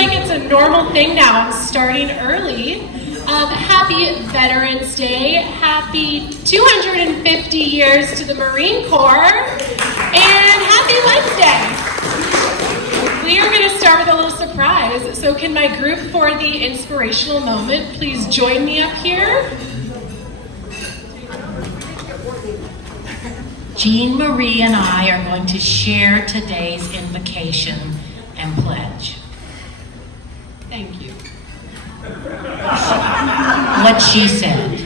like it's a normal thing now. I'm starting early. Happy Veterans Day. Happy 250 years to the Marine Corps. And happy Wednesday. We are going to start with a little surprise. So can my group for the inspirational moment please join me up here? Jeanmarie and I are going to share today's invocation and pledge. Thank you. What she said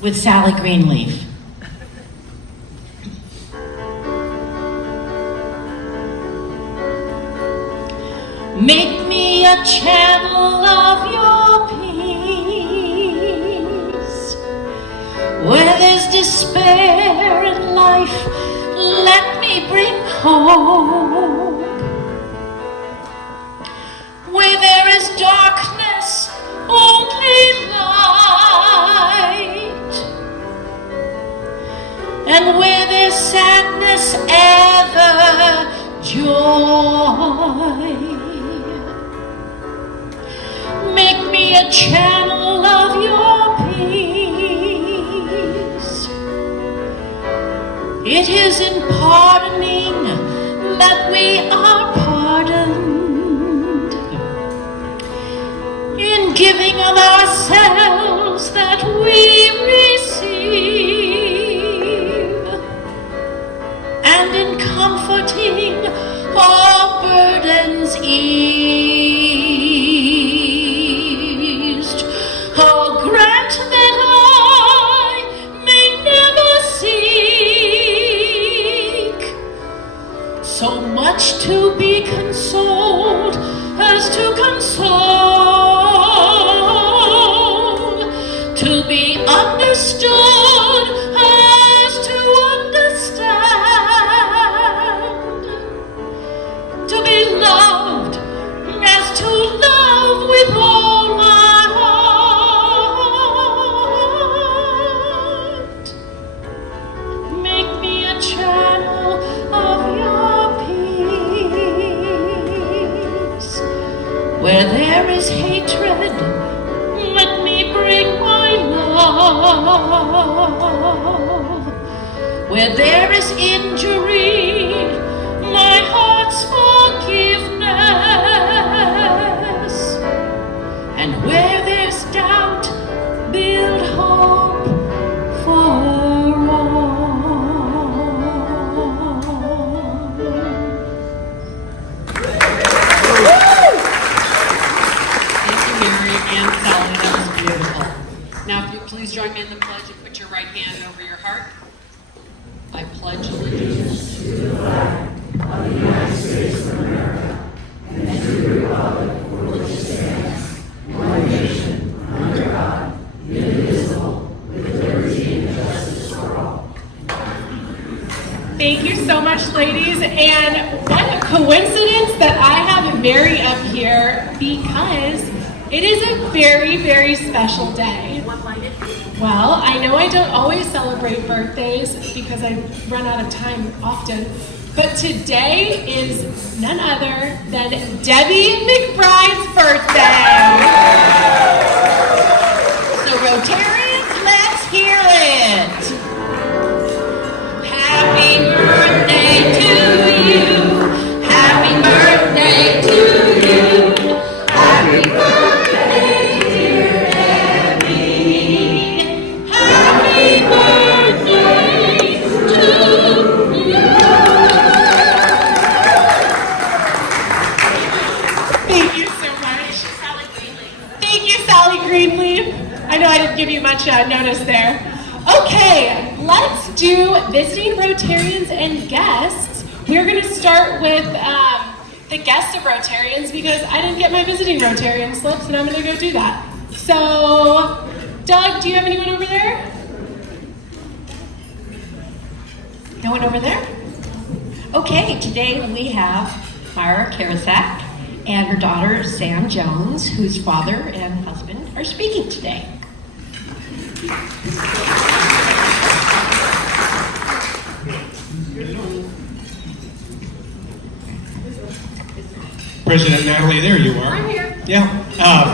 with Sally Greenleaf. Make me a channel of your peace. Where there's despair in life, let me bring hope. Where there is darkness, only light. And where there's sadness, ever joy. Make me a channel of your peace. It is in pardoning that we are pardoned, in giving of ourselves that we receive, and in comforting all burdens eased. Oh, grant that I may never seek so much to be consoled as to console, to be understood as to understand, to be loved as to love with all my heart. Make me a channel of your peace. Where there is hatred, let me bring my love. Where there is injury, my heart's forgiveness. And where there's doubt, build hope for all. Thank you, Mary and Sally. That was beautiful. Now, if you please join me in the pledge and put your right hand over your heart. I pledge allegiance to the flag of the United States of America and to the republic for which it stands, one nation, under God, indivisible, with liberty and justice for all. Thank you so much, ladies. And what a coincidence that I have Mary up here, because it is a very, very special day. Well, I know I don't always celebrate birthdays because I run out of time often, but today is none other than Debbie McBride's birthday. So Rotarians, let's hear it. Happy birthday to you. Happy birthday to you. Happy birthday, dear Debbie. Happy birthday to you. Thank you so much. Thank you, Sally Greenleaf. I know I didn't give you much notice there. Okay, let's do visiting Rotarians and guests. We're going to start with the guests of Rotarians because I didn't get my visiting Rotarian slips and I'm going to go do that. So, Doug, do you have anyone over there? No one over there? Okay, today we have Mara Karasak and her daughter Sam Jones, whose father and husband are speaking today. President Natalie, there you are. I'm here. Yeah.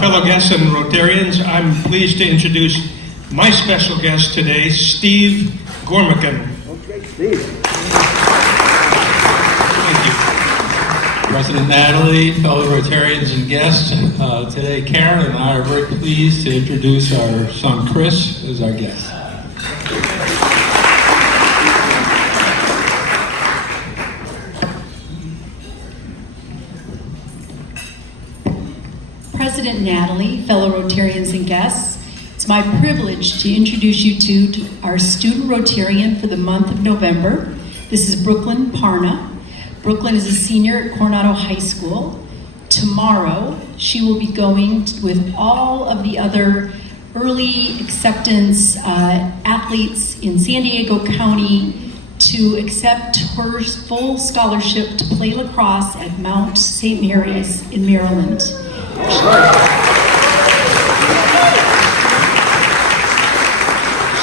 Fellow guests and Rotarians, I'm pleased to introduce my special guest today, Steve Gormican. Okay, Steve. Thank you. President Natalie, fellow Rotarians and guests, today Karen and I are very pleased to introduce our son Chris as our guest. President Natalie, fellow Rotarians and guests, it's my privilege to introduce you to our student Rotarian for the month of November. This is Brooklyn Parna. Brooklyn is a senior at Coronado High School. Tomorrow, she will be going with all of the other early acceptance athletes in San Diego County to accept her full scholarship to play lacrosse at Mount St. Mary's in Maryland.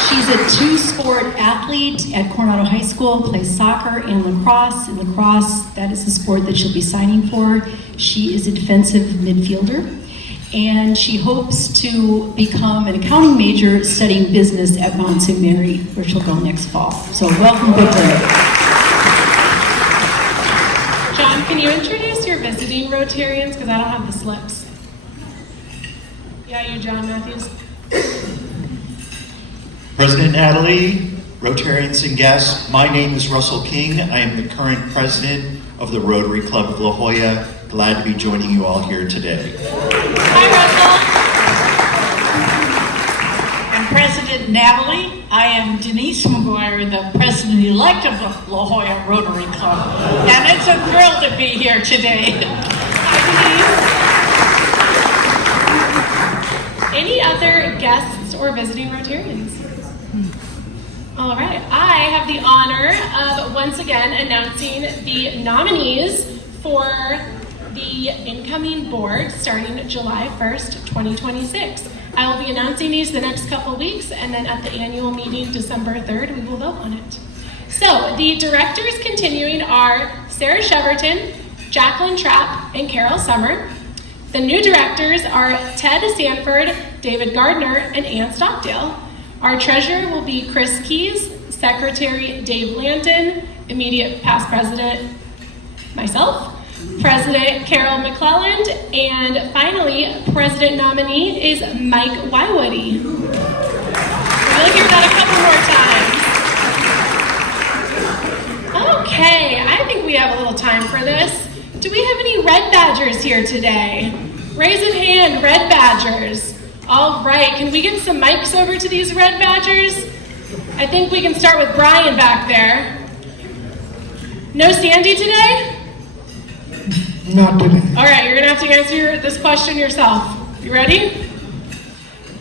She's a two-sport athlete at Coronado High School, plays soccer and lacrosse. In lacrosse, that is the sport that she'll be signing for. She is a defensive midfielder, and she hopes to become an accounting major studying business at Mount St. Mary, where she'll go next fall. So welcome, Brooklyn. John, can you introduce your visiting Rotarians? Because I don't have the slips. Yeah, you, John Matthews. President Natalie, Rotarians and guests, my name is Russell King. I am the current president of the Rotary Club of La Jolla. Glad to be joining you all here today. Hi, Russell. And President Natalie, I am Denise McGuire, the president-elect of the La Jolla Rotary Club. And it's a thrill to be here today. Hi, Denise. Any other guests or visiting Rotarians? All right, I have the honor of once again announcing the nominees for the incoming board starting July 1st, 2026. I will be announcing these the next couple weeks, and then at the annual meeting December 3rd, we will vote on it. So the directors continuing are Sarah Cheverton, Jacqueline Trapp, and Carol Sommer. The new directors are Ted Sanford, David Gardner, and Ann Stockdale. Our treasurer will be Chris Cays, secretary Dave Landon, immediate past president myself, president Carol McClelland, and finally, president nominee is Mike Wywoody. We'll hear that a couple more times. Okay, I think we have a little time for this. Do we have any Red Badgers here today? Raise a hand, Red Badgers. All right, can we get some mics over to these Red Badgers? I think we can start with Brian back there. No Sandy today? Not today. All right, you're gonna have to answer this question yourself. You ready?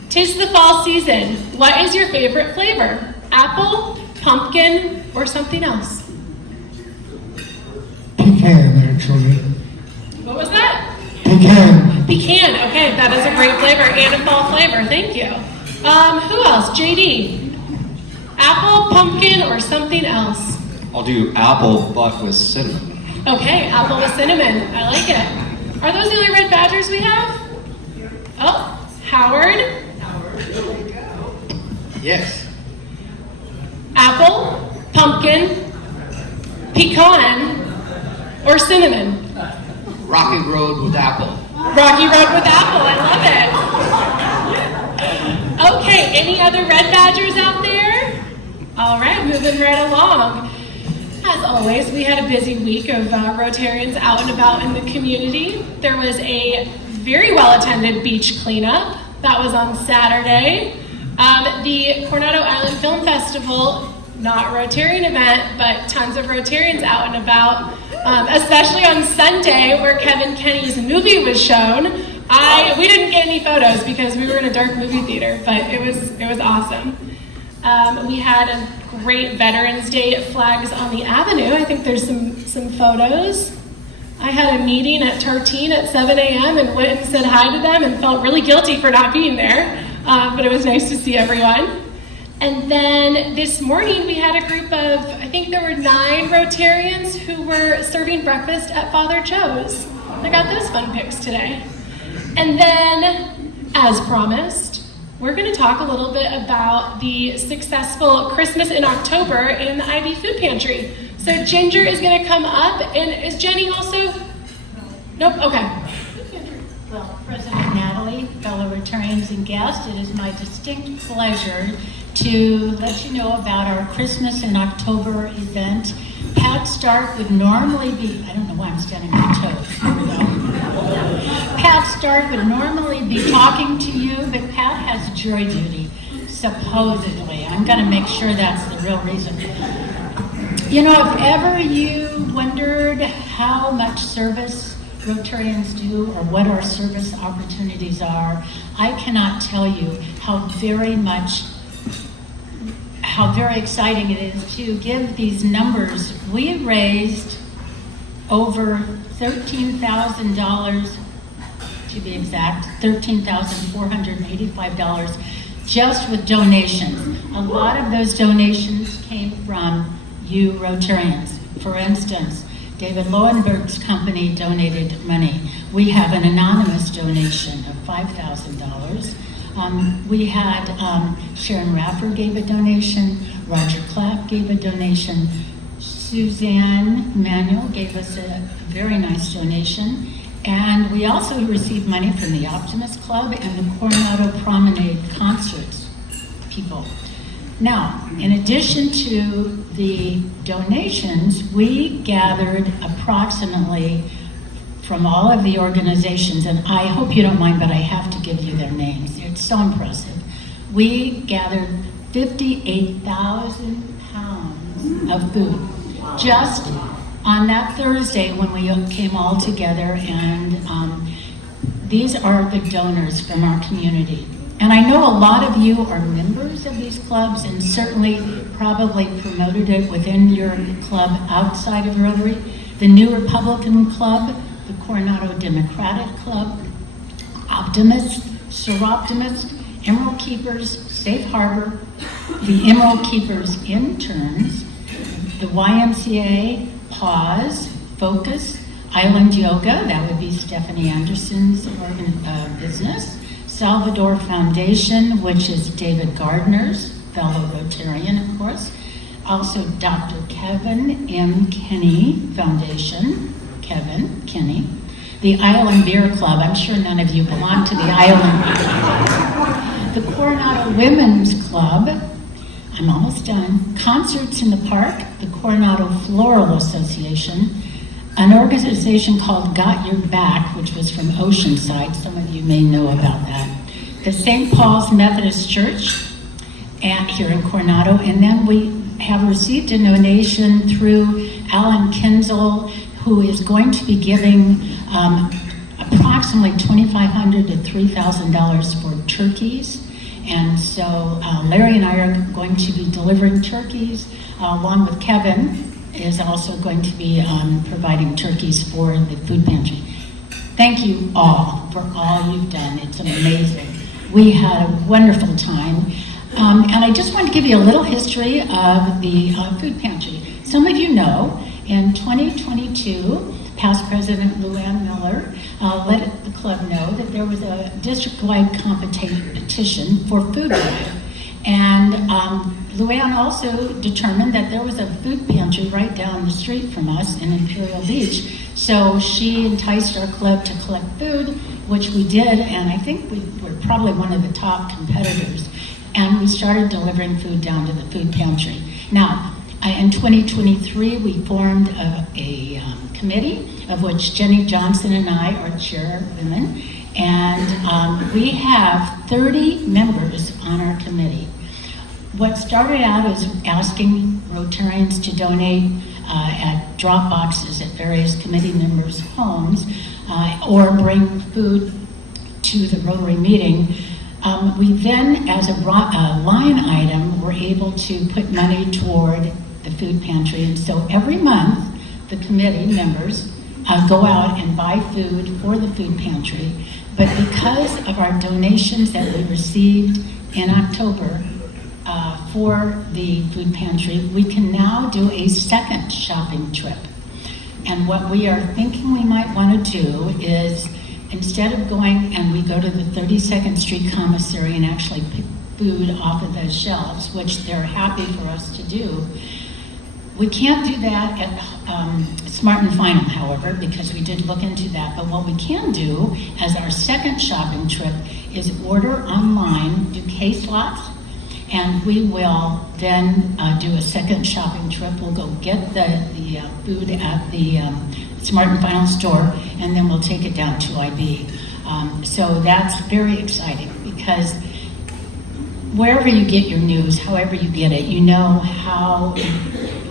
'Tis the fall season. What is your favorite flavor? Apple, pumpkin, or something else? Pecan, actually. What was that? Pecan. Pecan, okay, that is a great flavor and a fall flavor, thank you. Who else? JD? Apple, pumpkin, or something else? I'll do apple, but with cinnamon. Okay, apple with cinnamon, I like it. Are those the only Red Badgers we have? Oh, Howard? Yes. Apple, pumpkin, pecan, or cinnamon? Rocky Road with apple. Rocky Road with apple, I love it. Okay, any other Red Badgers out there? All right, moving right along. As always, we had a busy week of Rotarians out and about in the community. There was a very well-attended beach cleanup. That was on Saturday. The Coronado Island Film Festival, not a Rotarian event, but tons of Rotarians out and about, especially on Sunday where Kevin Kenny's movie was shown. We didn't get any photos because we were in a dark movie theater, but it was awesome. We had a great Veterans Day flags on the avenue. I think there's some photos. I had a meeting at Tartine at 7 a.m. and went and said hi to them and felt really guilty for not being there, but it was nice to see everyone. And then this morning we had a group of, I think there were 9 Rotarians who were serving breakfast at Father Joe's. I got those fun pics today. And then, as promised, we're going to talk a little bit about the successful Christmas in October in the Ivy Food Pantry. So Ginger is going to come up, and is Jenny also? Nope, okay. Well, President Natalie, fellow Rotarians and guests, it is my distinct pleasure to let you know about our Christmas in October event. Pat Stark would normally be, I don't know why I'm standing on toes. Here we go. Pat Stark would normally be talking to you, but Pat has jury duty, supposedly. I'm going to make sure that's the real reason. You know, if ever you wondered how much service Rotarians do or what our service opportunities are, I cannot tell you how very exciting it is to give these numbers. We raised over $13,000, to be exact, $13,485 just with donations. A lot of those donations came from you Rotarians. For instance, David Lowenberg's company donated money. We have an anonymous donation of $5,000. We had Sharon Raffer gave a donation, Roger Clapp gave a donation, Suzanne Manuel gave us a very nice donation, and we also received money from the Optimist Club and the Coronado Promenade concerts people. Now, in addition to the donations, we gathered approximately from all of the organizations, and I hope you don't mind, but I have to give you their names. It's so impressive. We gathered 58,000 pounds of food just on that Thursday when we came all together, and these are the donors from our community. And I know a lot of you are members of these clubs and certainly probably promoted it within your club outside of Rotary. The New Republican Club, the Coronado Democratic Club, Optimist, Seroptimist, Emerald Keepers, Safe Harbor, the Emerald Keepers Interns, the YMCA, Pause, Focus, Island Yoga, that would be Stephanie Anderson's business, Salvador Foundation, which is David Gardner's, fellow Rotarian, of course. Also, Dr. Kevin M. Kenny Foundation, Kevin Kenny. The Island Beer Club, I'm sure none of you belong to the Island. The Coronado Women's Club, I'm almost done. Concerts in the Park, the Coronado Floral Association, an organization called Got Your Back, which was from Oceanside. Some of you may know about that. The St. Paul's Methodist Church here in Coronado. And then we have received a donation through Alan Kinzel, who is going to be giving approximately $2,500 to $3,000 for turkeys. And so Larry and I are going to be delivering turkeys, along with Kevin is also going to be providing turkeys for the food pantry. Thank you all for all you've done. It's amazing. We had a wonderful time. And I just want to give you a little history of the food pantry. Some of you know, in 2022, past President Luann Miller let the club know that there was a district-wide petition for food drive. And Luann also determined that there was a food pantry right down the street from us in Imperial Beach. So she enticed our club to collect food, which we did, and I think we were probably one of the top competitors. And we started delivering food down to the food pantry. Now, in 2023, we formed a committee, of which Jenny Johnson and I are chairwomen, and we have 30 members on our committee. What started out as asking Rotarians to donate at drop boxes at various committee members' homes or bring food to the Rotary meeting, we then, as a line item, were able to put money toward the food pantry. And so every month, the committee members go out and buy food for the food pantry. But because of our donations that we received in October for the food pantry, we can now do a second shopping trip. And what we are thinking we might want to do is, instead of going and we go to the 32nd Street Commissary and actually pick food off of those shelves, which they're happy for us to do, we can't do that at Smart and Final, however, because we did look into that. But what we can do as our second shopping trip is order online, do case lots, and we will then do a second shopping trip. We'll go get the food at the Smart and Final store, and then we'll take it down to IB. So that's very exciting, because wherever you get your news, however you get it, you know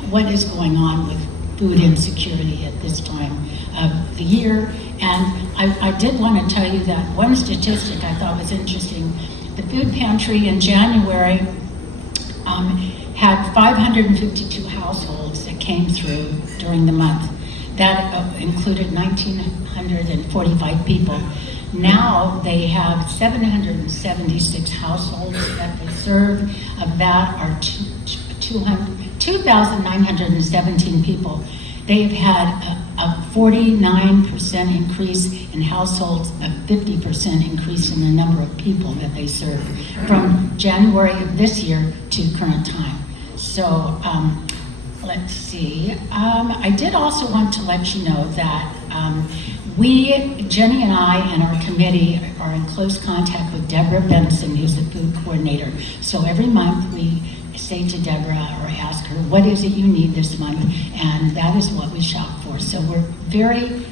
what is going on with food insecurity at this time of the year. And I did want to tell you that one statistic I thought was interesting. The food pantry in January had 552 households that came through during the month. That included 1,945 people. Now they have 776 households that they serve. Of that are 2,917 people. They've had a 49% increase in households, a 50% increase in the number of people that they serve from January of this year to current time. So let's see. I did also want to let you know that Jenny and I and our committee are in close contact with Deborah Benson, who's the food coordinator. So every month we say to Deborah or ask her, what is it you need this month? And that is what we shop for. So we're very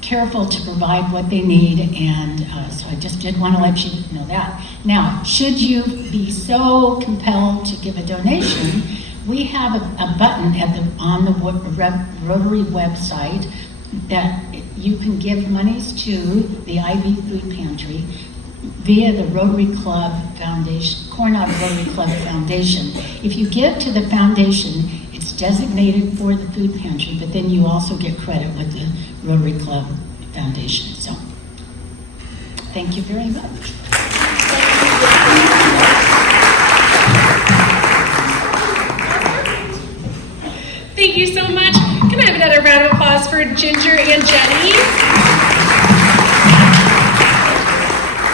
careful to provide what they need, and so I just did want to let you know that. Now, should you be so compelled to give a donation, we have a button on the Rotary website that you can give monies to the IB Food Pantry via the Rotary Club Foundation, Coronado Rotary Club Foundation. If you give to the foundation, it's designated for the food pantry, but then you also get credit with the Rotary Club Foundation. So, thank you very much. Thank you so much. Can I have another round of applause for Ginger and Jenny?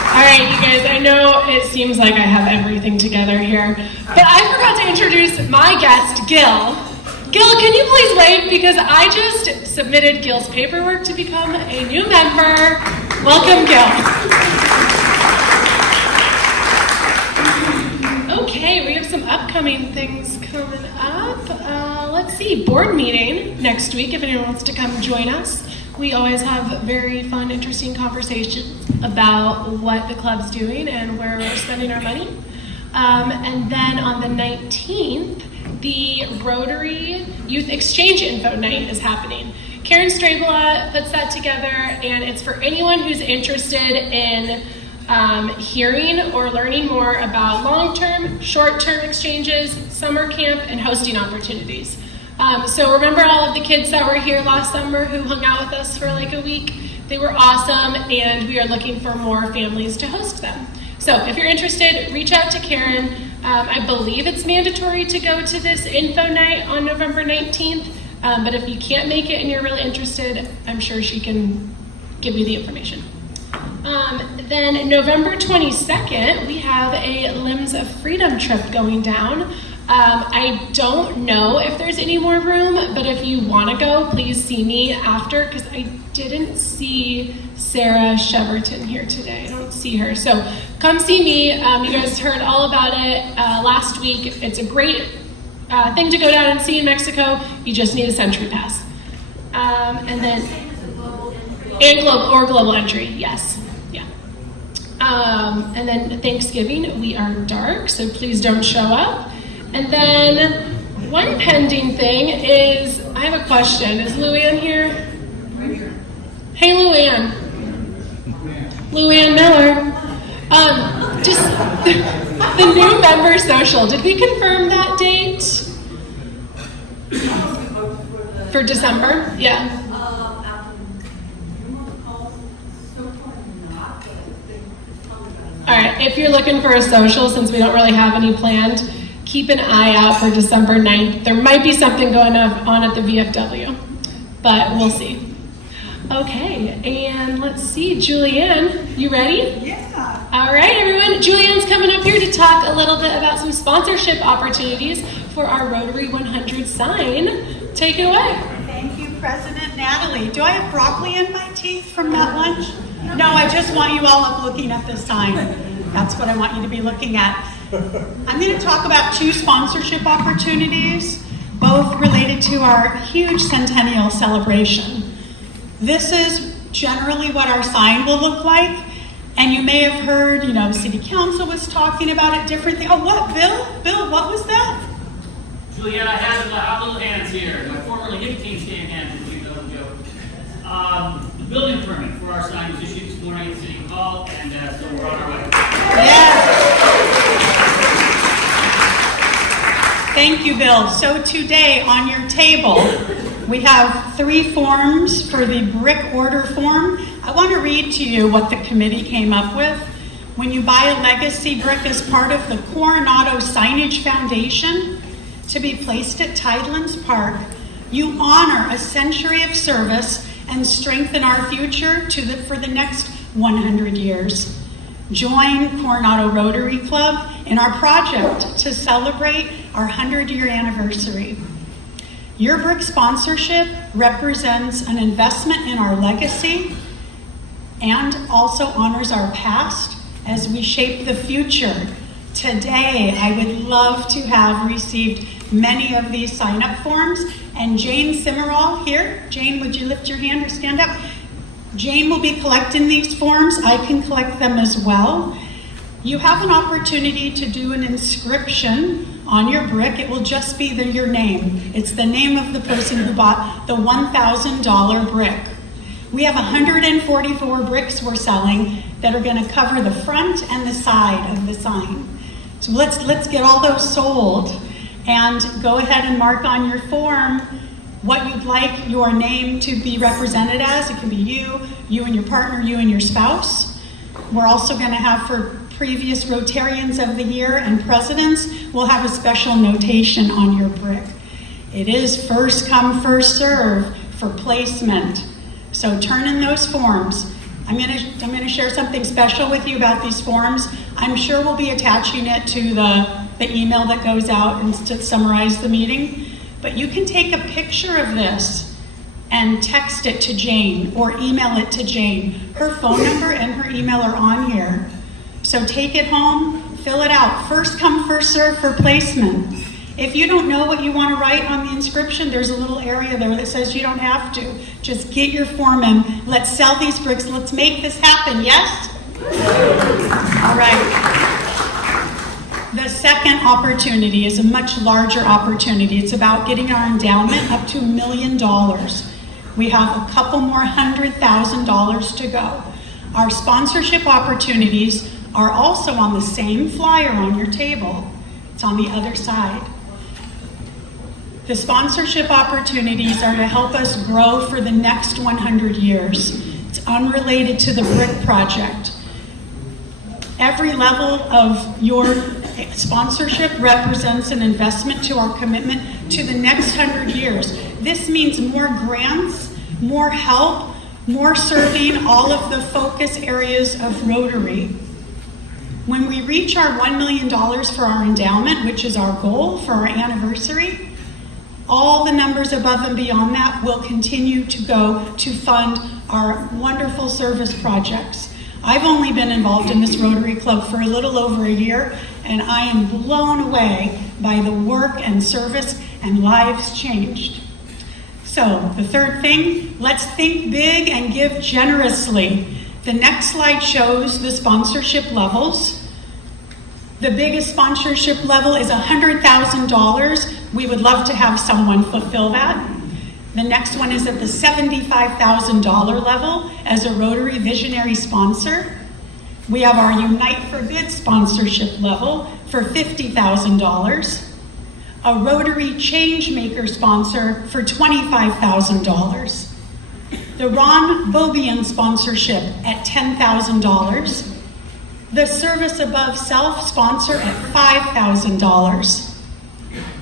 All right, you guys, I know it seems like I have everything together here, but I forgot to introduce my guest, Gil. Gil, can you please wave, because I just submitted Gil's paperwork to become a new member. Welcome, Gil. Okay, we have some upcoming things coming up. Let's see, board meeting next week, if anyone wants to come join us. We always have very fun, interesting conversations about what the club's doing and where we're spending our money. And then on the 19th, the Rotary Youth Exchange Info Night is happening. Karen Strabla puts that together, and it's for anyone who's interested in hearing or learning more about long-term, short-term exchanges, summer camp, and hosting opportunities. So remember all of the kids that were here last summer who hung out with us for like a week? They were awesome, and we are looking for more families to host them. So if you're interested, reach out to Karen. I believe it's mandatory to go to this info night on November 19th, but if you can't make it and you're really interested, I'm sure she can give you the information. Then November 22nd, we have a Limbs of Freedom trip going down. I don't know if there's any more room, but if you want to go, please see me after, because I didn't see Sarah Sheverton here today. I don't see her. So come see me. You guys heard all about it last week. It's a great thing to go down and see in Mexico. You just need a Century Pass. And then, and global entry, yes. Yeah. And then Thanksgiving, we are dark, so please don't show up. And then one pending thing is, I have a question. Is Luann here? Hey, Luann. Luann Miller. Just the new member social. Did we confirm that date? For December? Yeah. All right, if you're looking for a social, since we don't really have any planned, keep an eye out for December 9th. There might be something going on at the VFW. but we'll see. Okay, and let's see, Juliane, you ready? Yeah. All right, everyone. Juliane's coming up here to talk a little bit about some sponsorship opportunities for our Rotary 100 sign. Take it away. Thank you, President Natalie. Do I have broccoli in my teeth from that lunch? No, I just want you all up looking at the sign. That's what I want you to be looking at. I'm going to talk about 2 sponsorship opportunities, both related to our huge centennial celebration. This is generally what our sign will look like. And you may have heard, the city council was talking about it differently. Oh, what, Bill? Bill, what was that? Juliane, I have my little hands here. My formerly hip team stand hands, if you know the joke. The building permit for our sign was issued this morning at City Hall, and so we're on our way. Yes. Thank you, Bill. So today on your table, we have 3 forms for the brick order form. I want to read to you what the committee came up with. When you buy a legacy brick as part of the Coronado Signage Foundation to be placed at Tidelands Park, you honor a century of service and strengthen our future for the next 100 years. Join Coronado Rotary Club in our project to celebrate our 100-year anniversary. Your brick sponsorship represents an investment in our legacy and also honors our past as we shape the future. Today, I would love to have received many of these sign-up forms, and Jane Simmerall here. Jane, would you lift your hand or stand up? Jane will be collecting these forms. I can collect them as well. You have an opportunity to do an inscription on your brick. It will just be your name. It's the name of the person who bought the $1,000 brick. We have 144 bricks we're selling that are going to cover the front and the side of the sign. So let's get all those sold, and go ahead and mark on your form what you'd like your name to be represented as. It can be you and your partner, you and your spouse. We're also going to have, for previous Rotarians of the Year and presidents, we'll have a special notation on your brick. It is first come, first serve for placement. So turn in those forms. I'm going to share something special with you about these forms. I'm sure we'll be attaching it to the email that goes out and to summarize the meeting. But you can take a picture of this and text it to Jane or email it to Jane. Her phone number and her email are on here. So take it home, fill it out. First come, first serve for placement. If you don't know what you want to write on the inscription, there's a little area there that says you don't have to. Just get your form in. Let's sell these bricks. Let's make this happen, yes? All right. The second opportunity is a much larger opportunity. It's about getting our endowment up to $1 million. We have a couple more $100,000 to go. Our sponsorship opportunities are also on the same flyer on your table. It's on the other side. The sponsorship opportunities are to help us grow for the next 100 years. It's unrelated to the brick project. Every level of your sponsorship represents an investment to our commitment to the next 100 years. This means more grants, more help, more serving all of the focus areas of Rotary. When we reach our $1 million for our endowment, which is our goal for our anniversary, all the numbers above and beyond that will continue to go to fund our wonderful service projects. I've only been involved in this Rotary Club for a little over a year, and I am blown away by the work and service and lives changed. So the third thing, let's think big and give generously. The next slide shows the sponsorship levels. The biggest sponsorship level is $100,000. We would love to have someone fulfill that. The next one is at the $75,000 level as a Rotary Visionary sponsor. We have our Unite for Good sponsorship level for $50,000. A Rotary Changemaker sponsor for $25,000. The Ron Bobian sponsorship at $10,000. The Service Above Self sponsor at $5,000.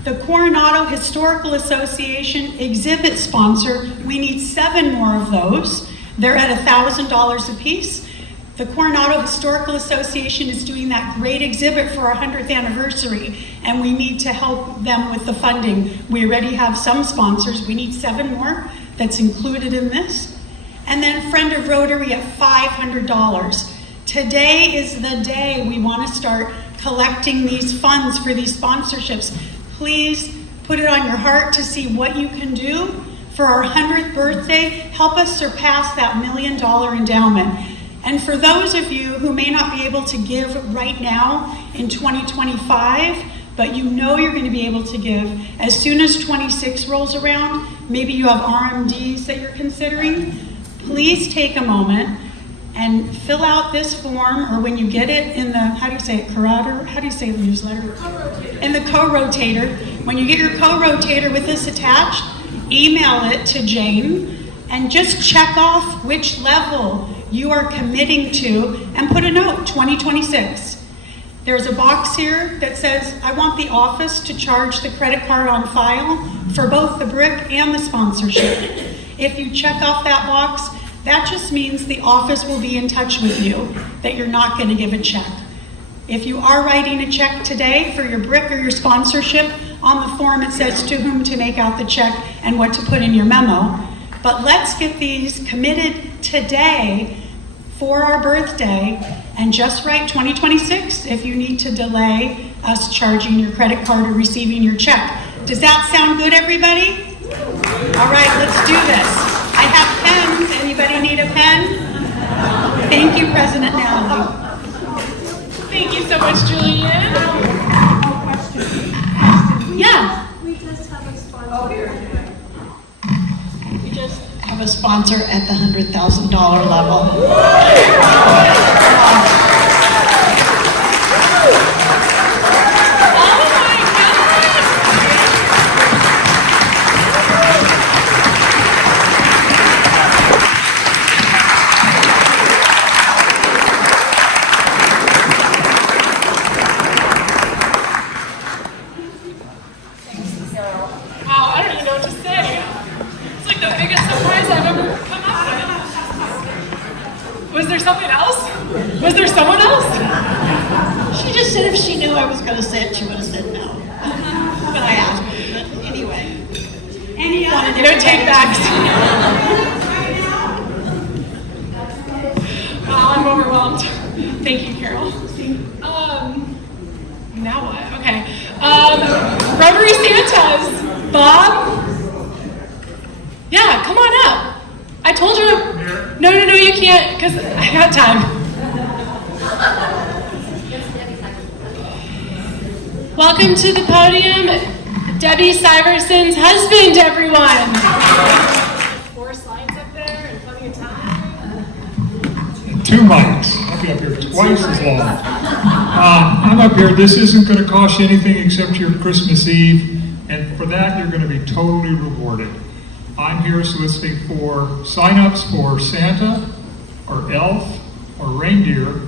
The Coronado Historical Association exhibit sponsor, we need 7 more of those. They're at $1,000 a piece. The Coronado Historical Association is doing that great exhibit for our 100th anniversary, and we need to help them with the funding. We already have some sponsors. We need 7 more that's included in this. And then Friend of Rotary at $500. Today is the day we want to start collecting these funds for these sponsorships. Please put it on your heart to see what you can do for our 100th birthday. Help us surpass that $1 million endowment. And for those of you who may not be able to give right now in 2025, but you know you're going to be able to give as soon as 26 rolls around, maybe you have RMDs that you're considering, please take a moment and fill out this form, or when you get it in the, how do you say it, Coronado? How do you say the newsletter? Co-rotator. In the co-rotator. When you get your co-rotator with this attached, email it to Jane and just check off which level you are committing to and put a note, 2026. There's a box here that says, I want the office to charge the credit card on file for both the brick and the sponsorship. If you check off that box, that just means the office will be in touch with you, that you're not going to give a check. If you are writing a check today for your brick or your sponsorship, on the form it says to whom to make out the check and what to put in your memo. But let's get these committed today for our birthday and just write 2026 if you need to delay us charging your credit card or receiving your check. Does that sound good, everybody? All right, let's do this. I have pens. Anybody need a pen? Thank you, President Natalie. Thank you so much, Juliane. Yeah. We just have a sponsor at the $100,000 level. Wow, I don't even know what to say. It's like the biggest surprise I've ever come up with. Was there something else? Was there someone else? She just said if she knew I was going to say it, she would have said no. But I asked her. But anyway. Any other? You don't take backs. Wow, I'm overwhelmed. Thank you, Carol. Now what? Okay. Rotary Santas. Bob? Yeah, come on up. I told you. No, you can't, because I got time. Welcome to the podium, Debbie Syverson's husband, everyone. 4 slides up there and plenty of time. 2 mics. I'll be up here twice as long. I'm up here. This isn't going to cost you anything except your Christmas Eve, and for that you're going to be totally rewarded. I'm here soliciting for sign-ups for Santa or Elf or Reindeer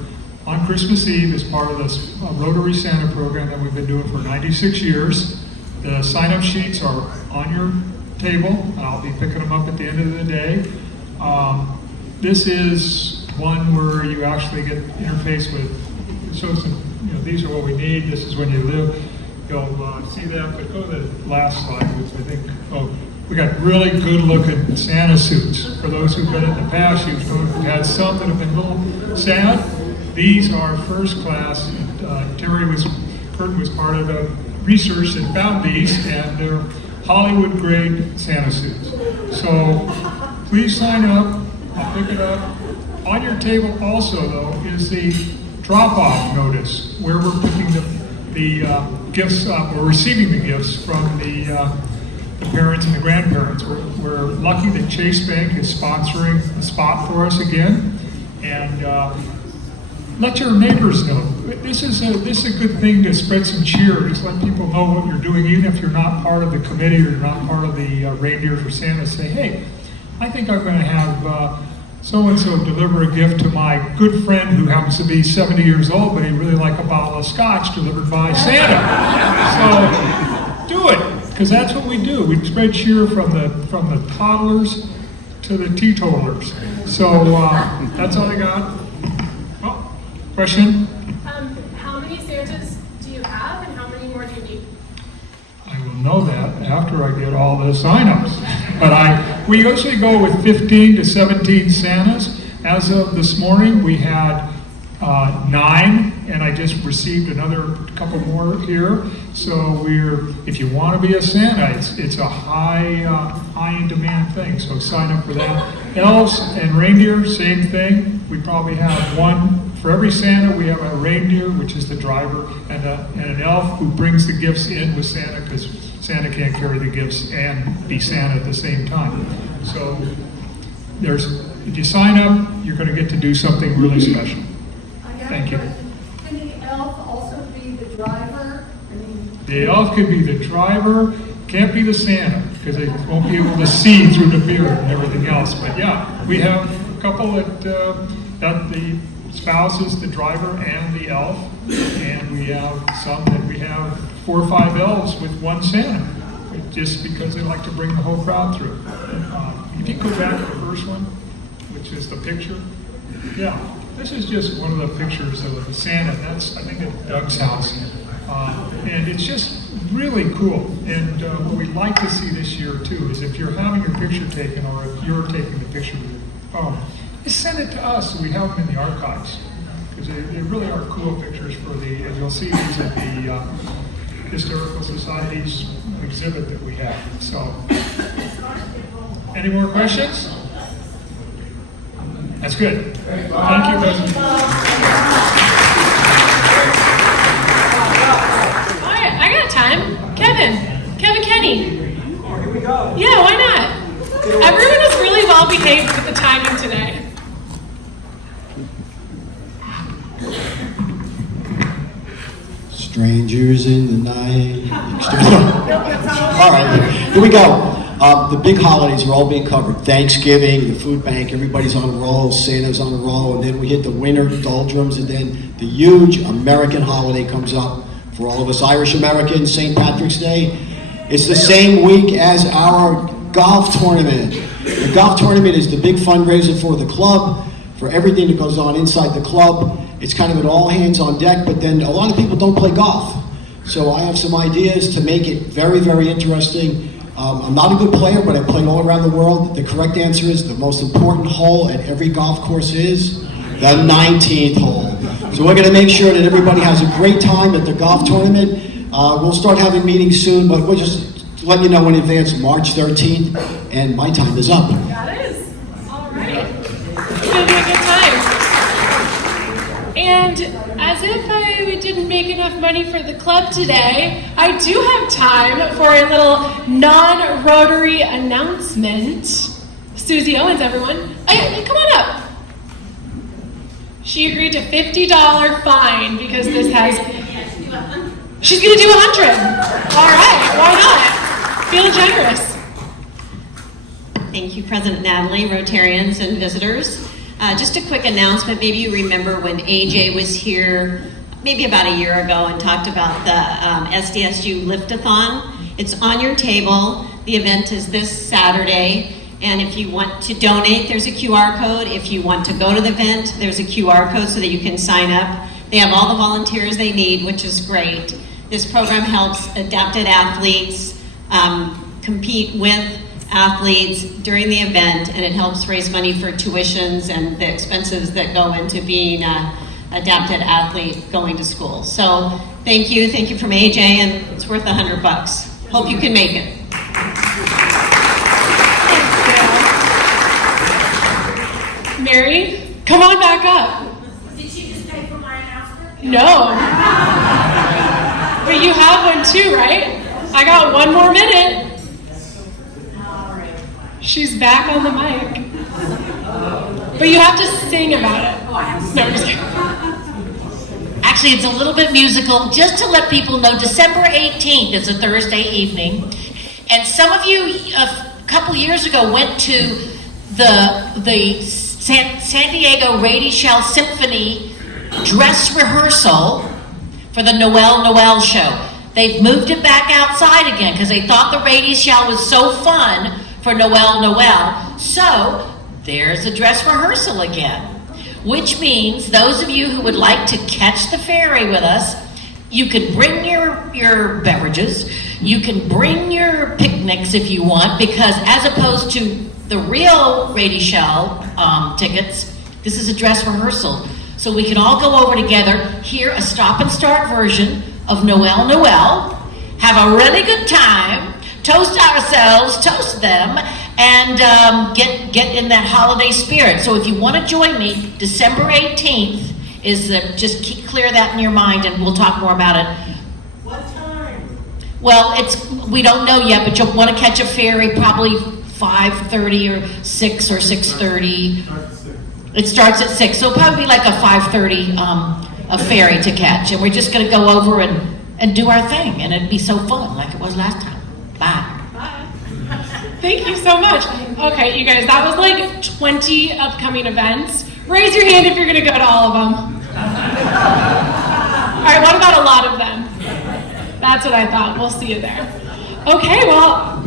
on Christmas Eve as part of this Rotary Santa program that we've been doing for 96 years. The sign-up sheets are on your table. I'll be picking them up at the end of the day. This is one where you actually get interface with, so some, these are what we need, this is when you live. You'll see that, but go to the last slide, which I think, we got really good looking Santa suits. For those who've been in the past, you've had some that have been a little sad. These are first class. Curtin was part of the research and found these, and they're Hollywood grade Santa suits. So please sign up, I'll pick it up. On your table also though is the drop-off notice where we're picking the gifts up, or receiving the gifts from the parents and the grandparents. We're lucky that Chase Bank is sponsoring a spot for us again, and let your neighbors know. This is a good thing to spread some cheer. Just let people know what you're doing, even if you're not part of the committee or you're not part of the Reindeer for Santa. Say, hey, I think I'm going to have so-and-so deliver a gift to my good friend who happens to be 70 years old, but he'd really like a bottle of scotch delivered by Santa. do it, because that's what we do. We spread cheer from the toddlers to the teetotalers. So that's all I got. Oh, question? How many Santas do you have, and how many more do you need? I will know that after I get all the signups. But we usually go with 15 to 17 Santas. As of this morning, we had 9, and I just received another couple more here. So if you want to be a Santa, it's a high in demand thing. So sign up for that. Elves and reindeer, same thing. We probably have one for every Santa. We have a reindeer, which is the driver, and an elf who brings the gifts in with Santa, because Santa can't carry the gifts and be Santa at the same time. So if you sign up, you're going to get to do something really special. Thank you. Can the elf also be the driver? The elf could be the driver, can't be the Santa, because they won't be able to see through the beard and everything else. But yeah, we have a couple that the spouse is the driver and the elf, and we have some that we have 4 or 5 elves with one Santa, just because they like to bring the whole crowd through. If you go back to the first one, which is the picture, yeah. This is just one of the pictures of the Santa. That's, I think, at Doug's house. And it's just really cool. And what we'd like to see this year, too, is if you're having your picture taken, or if you're taking the picture with your phone, just send it to us so we have them in the archives. Because they really are cool pictures and you'll see these at the Historical Society's exhibit that we have. So, any more questions? That's good. Thank you, President. I got time. Kevin Kenny. Here we go. Yeah, why not? Everyone is really well behaved with the timing today. Strangers in the night. All right, here we go. The big holidays are all being covered. Thanksgiving, the food bank, everybody's on a roll, Santa's on a roll, and then we hit the winter doldrums, and then the huge American holiday comes up for all of us Irish Americans, St. Patrick's Day. It's the same week as our golf tournament. The golf tournament is the big fundraiser for the club, for everything that goes on inside the club. It's kind of an all hands on deck, but then a lot of people don't play golf. So I have some ideas to make it very, very interesting. I'm not a good player, but I played all around the world. The correct answer is the most important hole at every golf course is the 19th hole. So we're going to make sure that everybody has a great time at the golf tournament. We'll start having meetings soon, but we'll just let you know in advance, March 13th, and my time is up. That is. All right. It's going to be a good time. And as if I didn't make enough money for the club today, I do have time for a little non-Rotary announcement. Susie Owens, everyone. Hey, come on up. She agreed to $50 fine because this has... She's going to do 100. All right, why not? Feel generous. Thank you, President Natalie, Rotarians, and visitors. Just a quick announcement. Maybe you remember when AJ was here maybe about a year ago and talked about the SDSU Lift-a-thon. It's on your table. The event is this Saturday. And if you want to donate, there's a QR code. If you want to go to the event, there's a QR code so that you can sign up. They have all the volunteers they need, which is great. This program helps adapted athletes compete with athletes during the event, and it helps raise money for tuitions and the expenses that go into being an adapted athlete going to school. So thank you from AJ, and it's worth $100. Hope you can make it. Mary, come on back up. Did she just pay for my announcement? No. But you have one too, right? I got one more minute. She's back on the mic. But you have to sing about it. No, I'm just kidding. Actually, it's a little bit musical, just to let people know December 18th is a Thursday evening. And some of you, a couple years ago, went to the San Diego Rady Shell Symphony dress rehearsal for the Noel show. they've moved it back outside again because they thought the radio show was so fun for Noel. So there's a dress rehearsal again, which means those of you who would like to catch the ferry with us, you can bring your beverages, you can bring your picnics if you want, because as opposed to the real radio show tickets, this is a dress rehearsal. So we can all go over together, hear a stop and start version of Noel, have a really good time, toast ourselves, toast them, and get in that holiday spirit. So if you want to join me, December 18th is just clear that in your mind, and we'll talk more about it. What time? Well, we don't know yet, but you'll want to catch a ferry probably 5:30 or 6 or 6:30. It starts at 6, so it'll probably be like a 5:30 a ferry to catch, and we're just going to go over and do our thing, and it'd be so fun like it was last time. Bye. Thank you so much. Okay, you guys, that was like 20 upcoming events. Raise your hand if you're going to go to all of them. All right, what about a lot of them? That's what I thought. We'll see you there. Okay, well,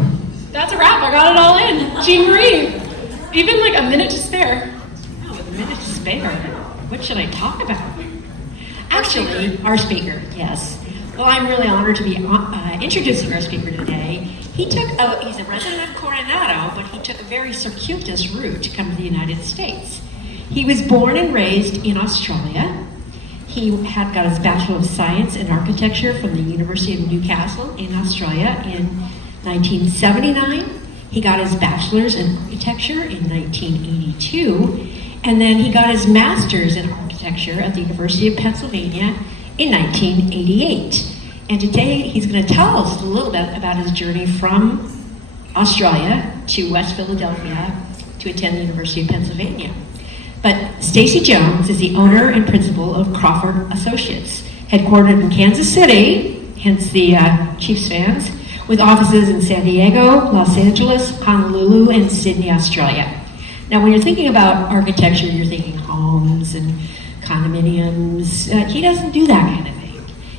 that's a wrap. I got it all in. Jeanmarie, even like a minute to spare. Oh, with a minute to spare. What should I talk about? Actually, our speaker, yes. Well, I'm really honored to be introducing our speaker today. He's a resident of Coronado, but he took a very circuitous route to come to the United States. He was born and raised in Australia. He got his Bachelor of Science in Architecture from the University of Newcastle in Australia in 1979. He got his Bachelor's in Architecture in 1982, and then he got his Master's in Architecture at the University of Pennsylvania in 1988. And today he's going to tell us a little bit about his journey from Australia to West Philadelphia to attend the University of Pennsylvania. But Stacey Jones is the owner and principal of Crawford Associates, headquartered in Kansas City, hence the Chiefs fans, with offices in San Diego, Los Angeles, Honolulu, and Sydney, Australia. Now, when you're thinking about architecture, you're thinking homes and condominiums. He doesn't do that kind of thing.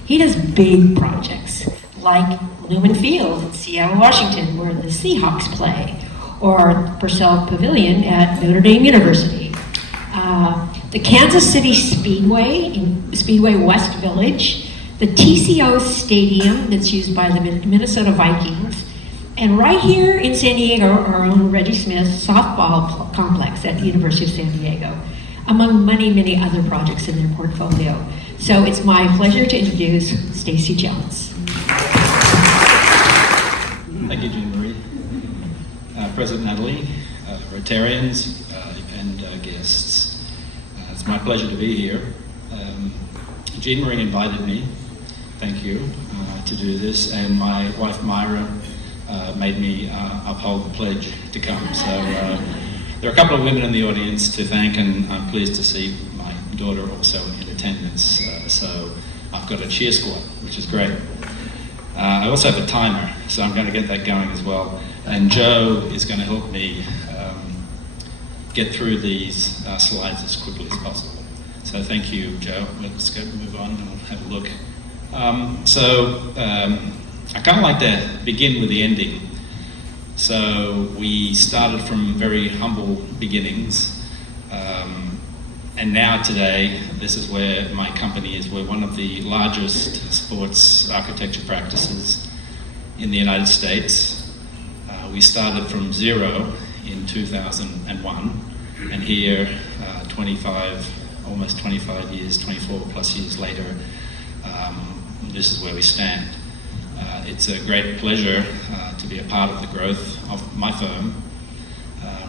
He does big projects like Lumen Field in Seattle, Washington, where the Seahawks play, or Purcell Pavilion at Notre Dame University. The Kansas City Speedway in Speedway West Village, the TCO Stadium that's used by the Minnesota Vikings, and right here in San Diego, our own Reggie Smith softball complex at the University of San Diego, among many, many other projects in their portfolio. So it's my pleasure to introduce Stacey Jones. Thank you, Jeanmarie. President Natalie, Rotarians, and guests. It's my pleasure to be here. Jeanmarie invited me, thank you, to do this, and my wife Myra made me uphold the pledge to come. So there are a couple of women in the audience to thank, and I'm pleased to see my daughter also in attendance. So I've got a cheer squad, which is great. I also have a timer, so I'm going to get that going as well. And Joe is going to help me get through these slides as quickly as possible. So thank you, Joe. Let's go move on and we'll have a look. I kind of like to begin with the ending. So we started from very humble beginnings. And now today, this is where my company is. We're one of the largest sports architecture practices in the United States. We started from zero in 2001, and here, almost 25 years, 24 plus years later, this is where we stand. It's a great pleasure to be a part of the growth of my firm.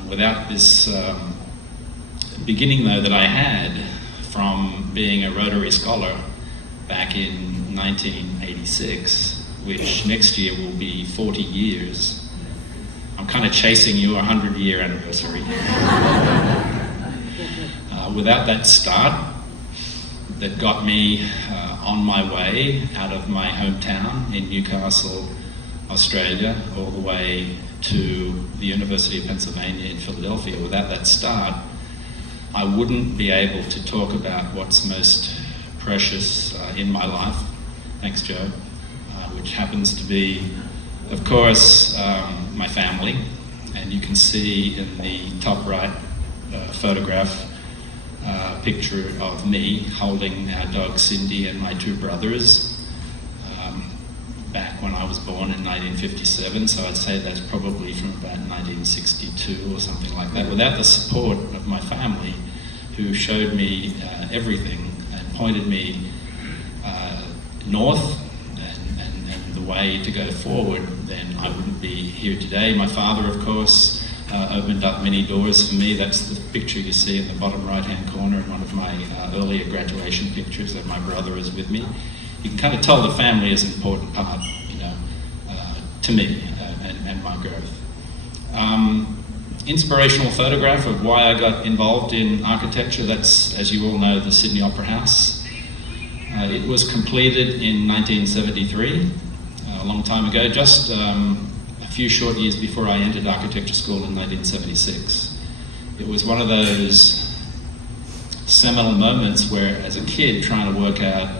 Without this beginning, though, that I had from being a Rotary scholar back in 1986, which next year will be 40 years, I'm kind of chasing your 100-year anniversary. Without that start that got me on my way out of my hometown in Newcastle, Australia, all the way to the University of Pennsylvania in Philadelphia, without that start, I wouldn't be able to talk about what's most precious in my life. Thanks, Joe. which happens to be, of course, my family. And you can see in the top right photograph a picture of me holding our dog Cindy and my two brothers back when I was born in 1957, so I'd say that's probably from about 1962 or something like that, without the support of my family, who showed me everything and pointed me north and the way to go forward, then I wouldn't be here today. My father, of course, opened up many doors for me. That's the picture you see in the bottom right-hand corner in one of my earlier graduation pictures, that my brother is with me. You can kind of tell the family is an important part, to me and my growth. Inspirational photograph of why I got involved in architecture. That's, as you all know, the Sydney Opera House. It was completed in 1973, a long time ago, just a few short years before I entered architecture school in 1976. It was one of those seminal moments where, as a kid, trying to work out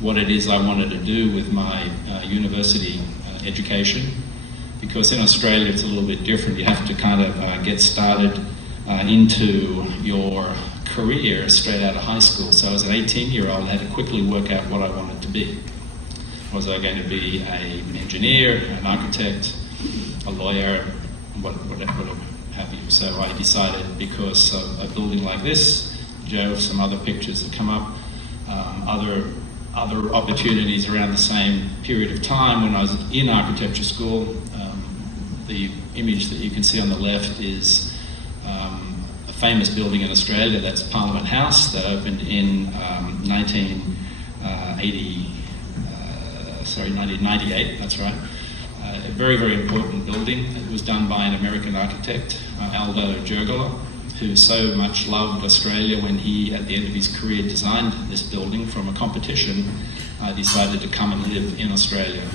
what it is I wanted to do with my university education, because in Australia it's a little bit different. You have to kind of get started into your career straight out of high school. So as an 18-year-old, I had to quickly work out what I wanted to be. Was I going to be an engineer, an architect, a lawyer, whatever have you? So I decided, because of a building like this, Joe, some other pictures have come up, other opportunities around the same period of time when I was in architecture school. The image that you can see on the left is a famous building in Australia, that's Parliament House, that opened in 1998, that's right. A very, very important building. It was done by an American architect, Aldo Jergola, who so much loved Australia when he, at the end of his career, designed this building from a competition, decided to come and live in Australia.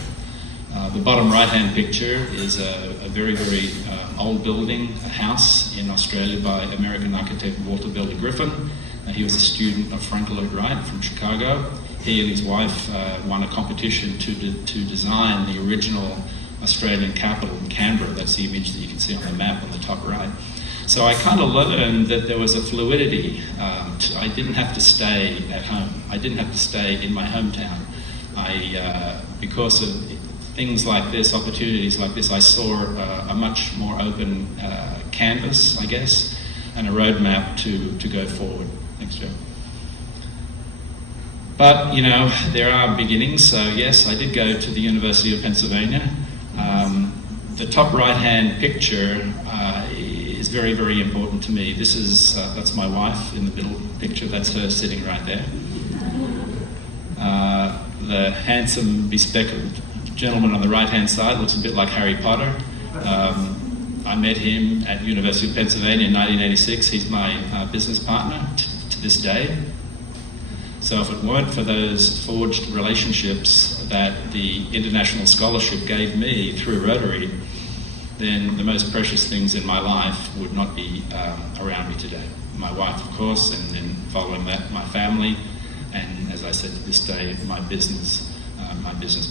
The bottom right-hand picture is a very, very old building, a house in Australia by American architect Walter Belly Griffin. He was a student of Frank Lloyd Wright from Chicago. He and his wife won a competition to design the original Australian capital in Canberra. That's the image that you can see on the map on the top right. So I kind of learned that there was a fluidity. I didn't have to stay at home. I didn't have to stay in my hometown. Because of things like this, opportunities like this, I saw a much more open canvas, I guess, and a roadmap to go forward. Thanks, Joe. But, there are beginnings. So yes, I did go to the University of Pennsylvania. The top right-hand picture is very, very important to me. This is, that's my wife in the middle picture. That's her sitting right there. The handsome, bespectacled gentleman on the right-hand side looks a bit like Harry Potter. I met him at University of Pennsylvania in 1986. He's my business partner to this day. So if it weren't for those forged relationships that the International Scholarship gave me through Rotary, then the most precious things in my life would not be around me today. My wife, of course, and then following that, my family, and as I said, to this day, my business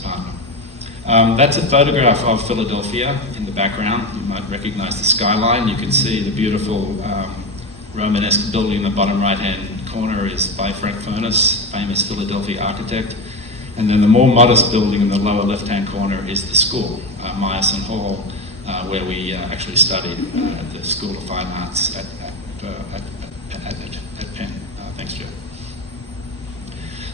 partner. That's a photograph of Philadelphia in the background. You might recognize the skyline. You can see the beautiful Romanesque building in the bottom right-hand corner is by Frank Furness, famous Philadelphia architect. And then the more modest building in the lower left-hand corner is the school, Meyerson Hall, where we actually studied at the School of Fine Arts at Penn. Thanks, Joe.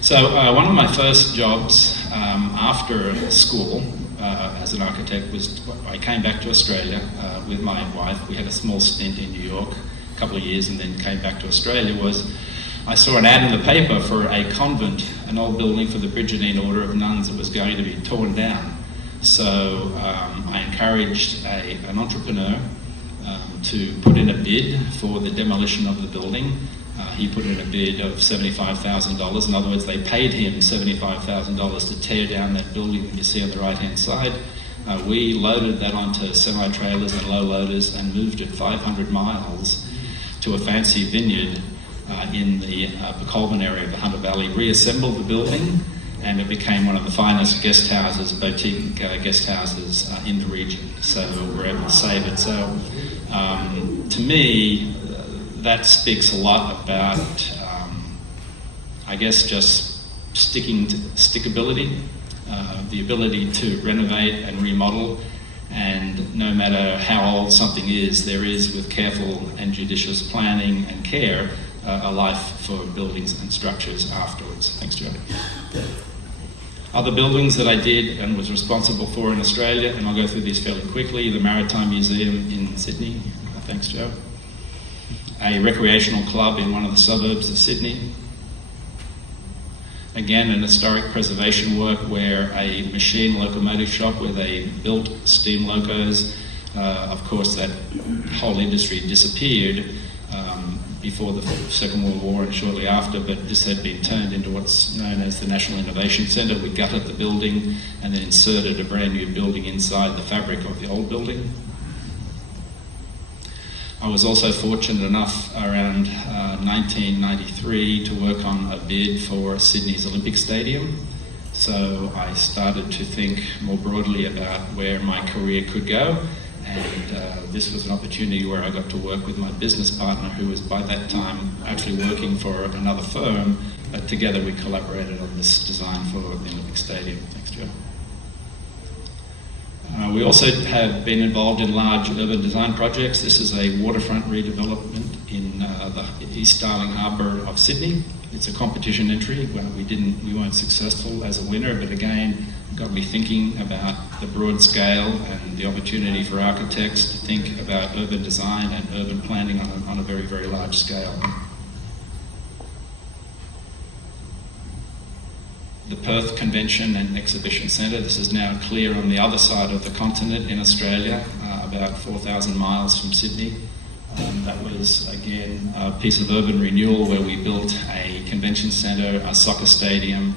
So one of my first jobs after school as an architect was, I came back to Australia with my wife. We had a small stint in New York, a couple of years, and then came back to Australia. I saw an ad in the paper for a convent, an old building for the Brigittine Order of Nuns that was going to be torn down. So I encouraged an entrepreneur to put in a bid for the demolition of the building. He put in a bid of $75,000. In other words, they paid him $75,000 to tear down that building that you see on the right-hand sade. We loaded that onto semi-trailers and low loaders and moved it 500 miles to a fancy vineyard in the Colburn area of the Hunter Valley, reassembled the building, and it became one of the finest guest houses, boutique guest houses in the region. So we were able to save it. So to me, that speaks a lot about, I guess, just stickability, the ability to renovate and remodel. And no matter how old something is, there is, with careful and judicious planning and care, a life for buildings and structures afterwards. Thanks, Joe. Other buildings that I did and was responsible for in Australia, and I'll go through these fairly quickly: the Maritime Museum in Sydney. Thanks, Joe. A recreational club in one of the suburbs of Sydney. Again, an historic preservation work where a machine locomotive shop where they built steam locos. Of course, that whole industry disappeared before the Second World War and shortly after, but this had been turned into what's known as the National Innovation Centre. We gutted the building and then inserted a brand new building inside the fabric of the old building. I was also fortunate enough around 1993 to work on a bid for Sydney's Olympic Stadium. So I started to think more broadly about where my career could go, and this was an opportunity where I got to work with my business partner, who was by that time actually working for another firm, but together we collaborated on this design for the Olympic Stadium. Thanks, Joe. We also have been involved in large urban design projects. This is a waterfront redevelopment in the East Darling Harbour of Sydney. It's a competition entry where we weren't successful as a winner, but again, got me thinking about the broad scale and the opportunity for architects to think about urban design and urban planning on a very, very large scale. The Perth Convention and Exhibition Centre. This is now clear on the other side of the continent in Australia, about 4,000 miles from Sydney. That was, again, a piece of urban renewal where we built a convention centre, a soccer stadium,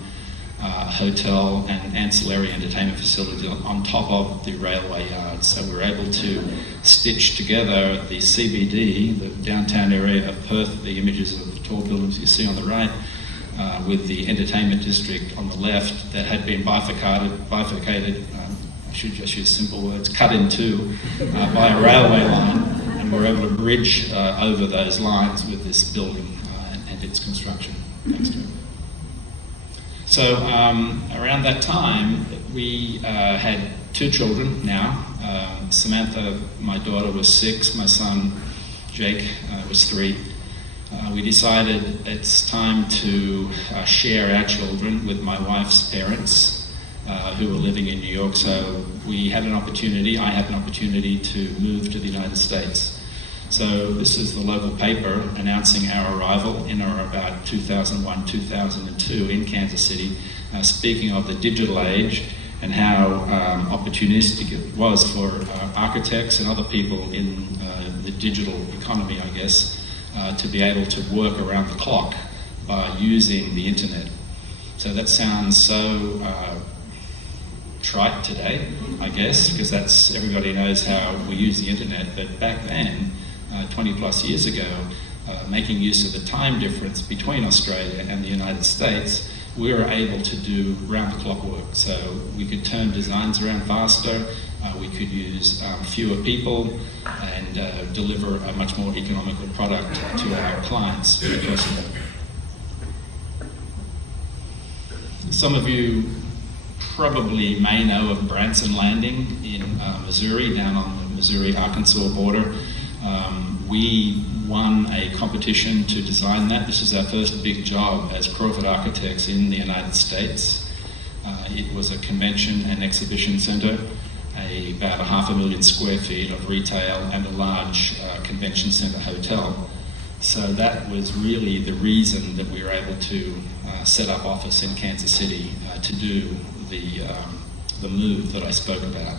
a hotel, and ancillary entertainment facility on top of the railway yard. So we were able to stitch together the CBD, the downtown area of Perth, the images of the tall buildings you see on the right, with the entertainment district on the left that had been bifurcated, I should just use simple words, cut in two by a railway line, and we're able to bridge over those lines with this building and its construction. Thanks, Joe. So around that time, we had two children now. Samantha, my daughter, was 6. My son, Jake, was 3. We decided it's time to share our children with my wife's parents, who were living in New York. So I had an opportunity to move to the United States. So this is the local paper announcing our arrival in or about 2001, 2002 in Kansas City, speaking of the digital age and how opportunistic it was for architects and other people in the digital economy, I guess, to be able to work around the clock by using the internet. So that sounds so trite today, I guess, because everybody knows how we use the internet, but back then, 20 plus years ago, making use of the time difference between Australia and the United States, we were able to do round-the-clock work. So we could turn designs around faster, we could use fewer people, and deliver a much more economical product to our clients because of that. Some of you probably may know of Branson Landing in Missouri, down on the Missouri-Arkansas border. We won a competition to design that. This is our first big job as Crawford Architects in the United States. It was a convention and exhibition centre, about 500,000 square feet of retail and a large convention centre hotel. So that was really the reason that we were able to set up office in Kansas City to do the move that I spoke about.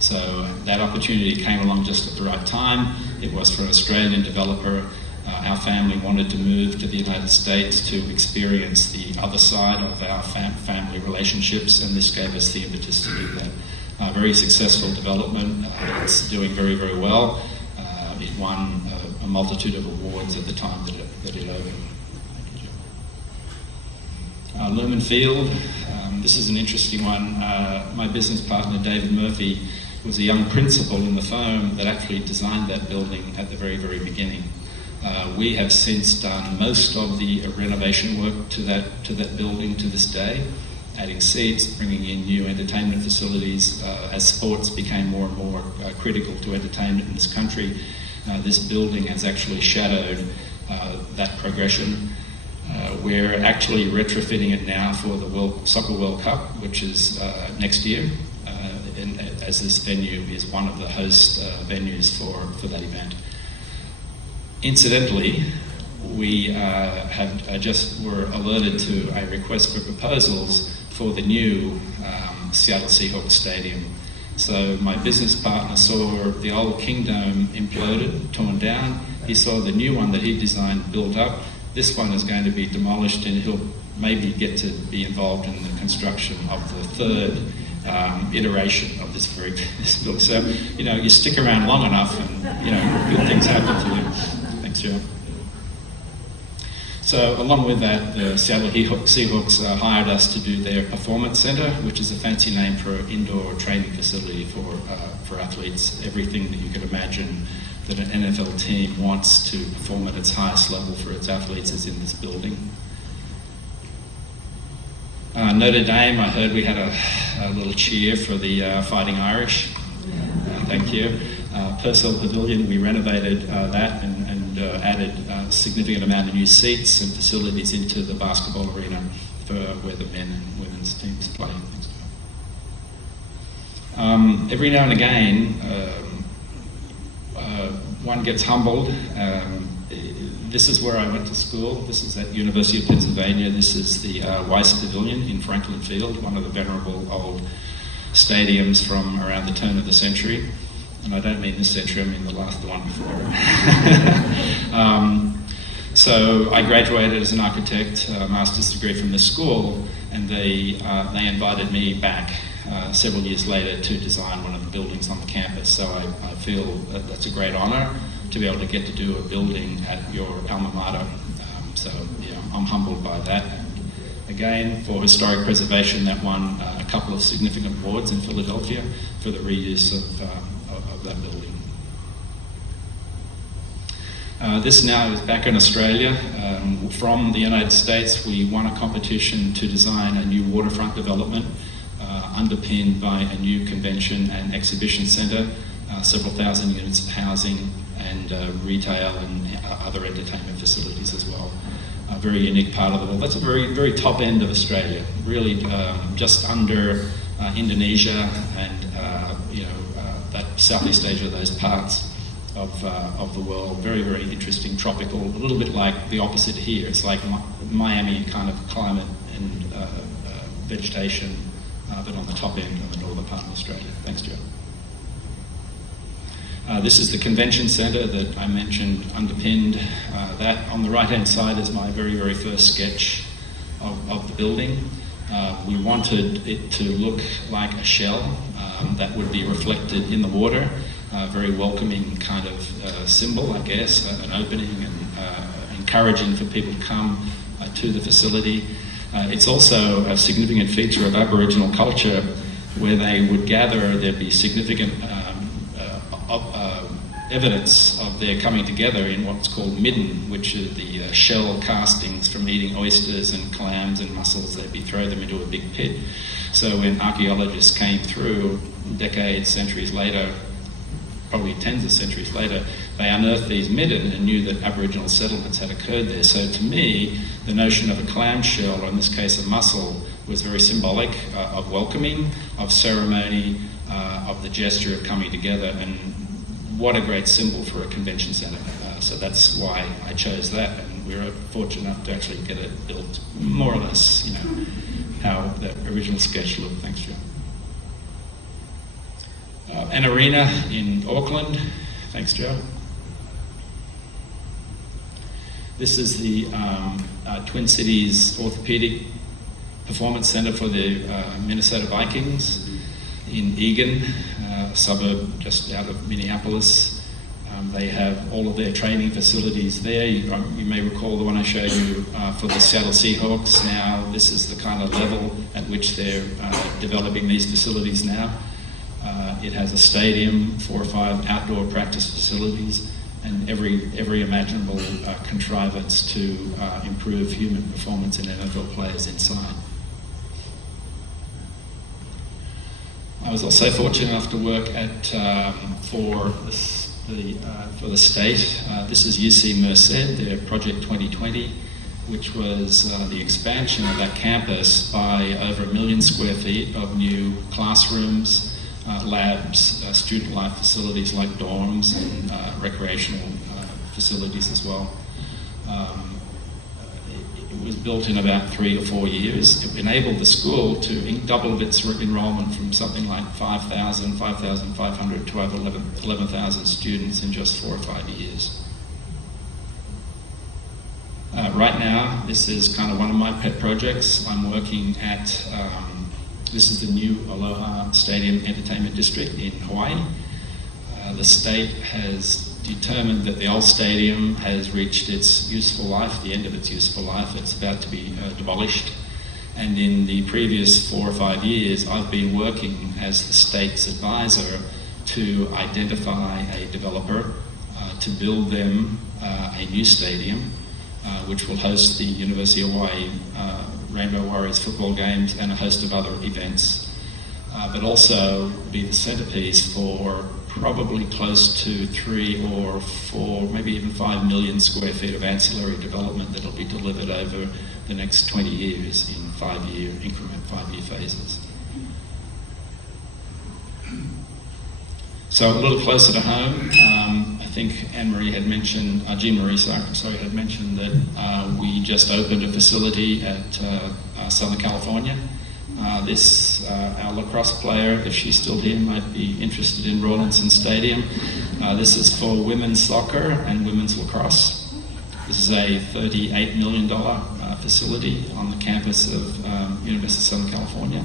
So that opportunity came along just at the right time. It was for an Australian developer. Our family wanted to move to the United States to experience the other side of our family relationships, and this gave us the impetus to do that. Very successful development. It's doing very, very well. It won a multitude of awards at the time that it opened. Lumen Field, This is an interesting one. My business partner, David Murphy, was a young principal in the firm that actually designed that building at the very, very beginning. We have since done most of the renovation work to that building to this day, adding seats, bringing in new entertainment facilities. As sports became more and more critical to entertainment in this country, this building has actually shadowed that progression. We're actually retrofitting it now for the Soccer World Cup, which is next year, and as this venue is one of the host venues for that event. Incidentally, we were alerted to a request for proposals for the new Seattle Seahawks Stadium. So my business partner saw the old Kingdome imploded, torn down. He saw the new one that he designed built up. This one is going to be demolished, and he'll maybe get to be involved in the construction of the third iteration of this building. So, you stick around long enough and, good things happen to you. Thanks, Joe. So, along with that, the Seattle Seahawks hired us to do their Performance Center, which is a fancy name for an indoor training facility for athletes. Everything that you can imagine that an NFL team wants to perform at its highest level for its athletes is in this building. Notre Dame, I heard we had a little cheer for the Fighting Irish. Thank you. Purcell Pavilion, we renovated that and added a significant amount of new seats and facilities into the basketball arena for where the men and women's teams play. Every now and again, one gets humbled. This is where I went to school. This is at University of Pennsylvania. This is the Weiss Pavilion in Franklin Field, one of the venerable old stadiums from around the turn of the century. And I don't mean this century, I mean the one before. So I graduated as an architect, a master's degree from this school, and they invited me back several years later to design one of the buildings on the campus. So I feel that that's a great honor to be able to get to do a building at your alma mater. I'm humbled by that. And again, for historic preservation, that won a couple of significant awards in Philadelphia for the reuse of that building. This now is back in Australia. From the United States, we won a competition to design a new waterfront development underpinned by a new convention and exhibition centre, several thousand units of housing and retail and other entertainment facilities as well. A very unique part of the world. That's a very, very top end of Australia, really just under Indonesia and that Southeast Asia, those parts of the world. Very, very interesting, tropical, a little bit like the opposite here. It's like Miami kind of climate and vegetation, but on the top end of the northern part of Australia. Thanks, Joe. This is the convention centre that I mentioned underpinned that. On the right-hand side is my very, very first sketch of the building. We wanted it to look like a shell that would be reflected in the water. Very welcoming kind of symbol, I guess, an opening and encouraging for people to come to the facility. It's also a significant feature of Aboriginal culture where they would gather. There'd be significant evidence of their coming together in what's called midden, which are the shell castings from eating oysters and clams and mussels. They'd throw them into a big pit. So when archaeologists came through decades, centuries later, probably tens of centuries later, they unearthed these midden and knew that Aboriginal settlements had occurred there. So to me, the notion of a clam shell, or in this case a mussel, was very symbolic of welcoming, of ceremony, of the gesture of coming together, and what a great symbol for a convention centre. So that's why I chose that, and we were fortunate enough to actually get it built more or less, how that original sketch looked. Thanks, Joe. An arena in Auckland. Thanks, Joe. This is the Twin Cities Orthopedic Performance Center for the Minnesota Vikings in Eagan, a suburb just out of Minneapolis. They have all of their training facilities there. You may recall the one I showed you for the Seattle Seahawks. Now this is the kind of level at which they're developing these facilities now. It has a stadium, 4 or 5 outdoor practice facilities, and every imaginable contrivance to improve human performance in NFL players inside. I was also fortunate enough to work at for the state. This is UC Merced, their Project 2020, which was the expansion of that campus by over 1 million square feet of new classrooms, labs, student life facilities like dorms and recreational facilities as well. It was built in about 3 or 4 years. It enabled the school to double its enrollment from something like 5,500 to over 11,000 students in just 4 or 5 years. Right now, this is kind of one of my pet projects. I'm working at, this is the new Aloha Stadium Entertainment District in Hawaii. The state has determined that the old stadium has reached its useful life, the end of its useful life. It's about to be demolished. And in the previous 4 or 5 years, I've been working as the state's advisor to identify a developer to build them a new stadium, which will host the University of Hawaii Rainbow Warriors football games and a host of other events, but also be the centerpiece for probably close to 3 or 4, maybe even 5 million square feet of ancillary development that will be delivered over the next 20 years in 5-year increment, 5-year phases. So a little closer to home, I think Jeanmarie had mentioned that we just opened a facility at Southern California. Our lacrosse player, if she's still here, might be interested in Rawlinson Stadium. This is for women's soccer and women's lacrosse. This is a $38 million facility on the campus of University of Southern California.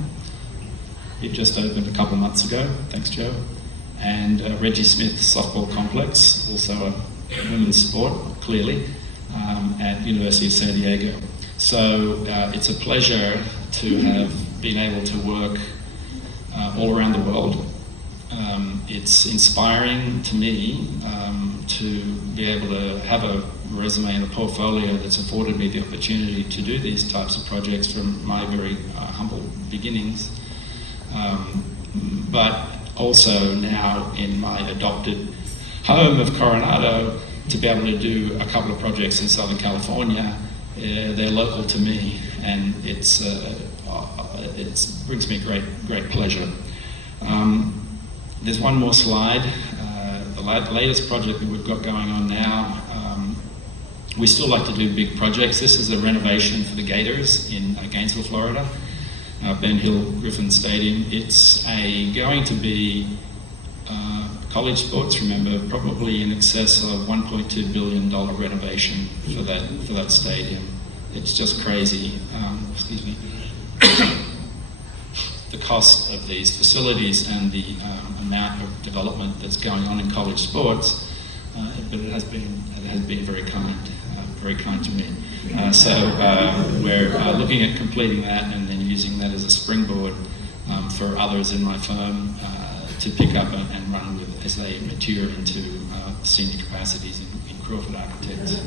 It just opened a couple of months ago. Thanks, Joe. And Reggie Smith Softball Complex, also a women's sport, clearly, at University of San Diego. So it's a pleasure to have been able to work all around the world. It's inspiring to me to be able to have a resume and a portfolio that's afforded me the opportunity to do these types of projects from my very humble beginnings. But also now in my adopted home of Coronado, to be able to do a couple of projects in Southern California. They're local to me, and it brings me great pleasure. There's one more slide. The latest project that we've got going on now, we still like to do big projects. This is a renovation for the Gators in Gainesville, Florida. Ben Hill Griffin Stadium. It's going to be college sports, remember, probably in excess of $1.2 billion renovation for that stadium. It's just crazy. Excuse me. The cost of these facilities and the amount of development that's going on in college sports, but it has been very kind to me. So we're looking at completing that and then using that as a springboard for others in my firm to pick up and run with as they mature into senior capacities in Crawford Architects.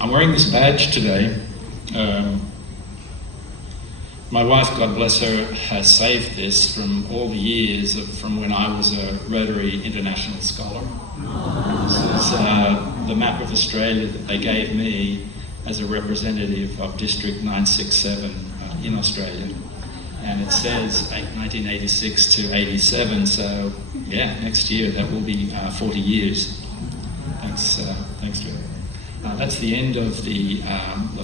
I'm wearing this badge today. My wife, God bless her, has saved this from all the years from when I was a Rotary International Scholar. This is the map of Australia that they gave me as a representative of District 967 in Australia. And it says 1986 to 87, so yeah, next year that will be 40 years. Thanks, Joe. That's the end of the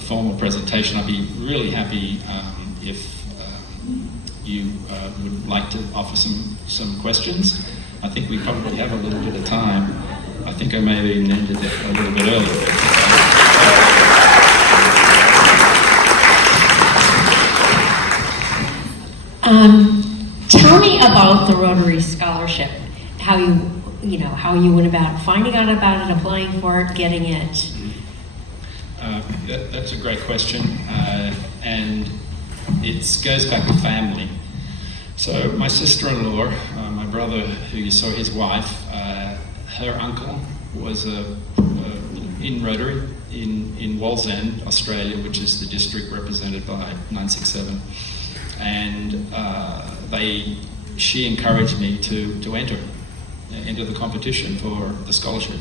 formal presentation. I'd be really happy if you would like to offer some questions. I think we probably have a little bit of time. I think I may have even ended it a little bit early. Tell me about the Rotary Scholarship, how you how you went about finding out about it, applying for it, getting it. That's a great question, and it goes back to family. So my sister-in-law, my brother, who you saw, his wife, her uncle was in Rotary in Wallsend, Australia, which is the district represented by 967, and she encouraged me to enter the competition for the scholarship.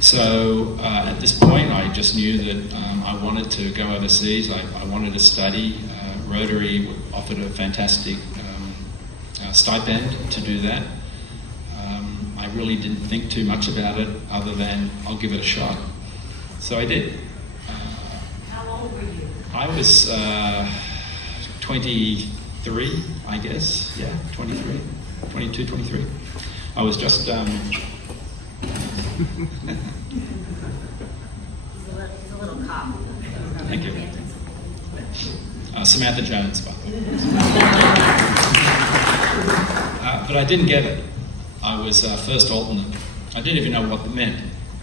So at this point, I just knew that I wanted to go overseas. I wanted to study. Rotary offered a fantastic stipend to do that. I really didn't think too much about it other than I'll give it a shot. So I did. How old were you? I was 23, I guess. Yeah, 23, 22, 23. I was just... He's a little cop. Thank you. Samantha Jones. But I didn't get it. I was first alternate. I didn't even know what that meant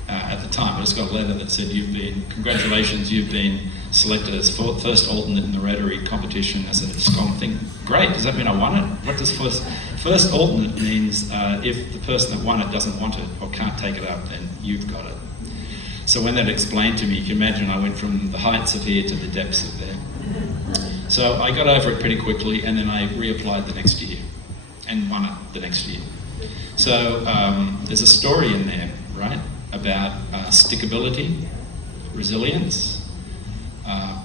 at the time. I just got a letter that said, congratulations, you've been selected as first alternate in the Rotary competition as a scholar. Think, great, does that mean I won it? What does first alternate means? If the person that won it doesn't want it or can't take it up, then you've got it. So when that explained to me, you can imagine I went from the heights of here to the depths of there. So I got over it pretty quickly, and then I reapplied the next year and won it the next year. So there's a story in there, right, about stickability, resilience,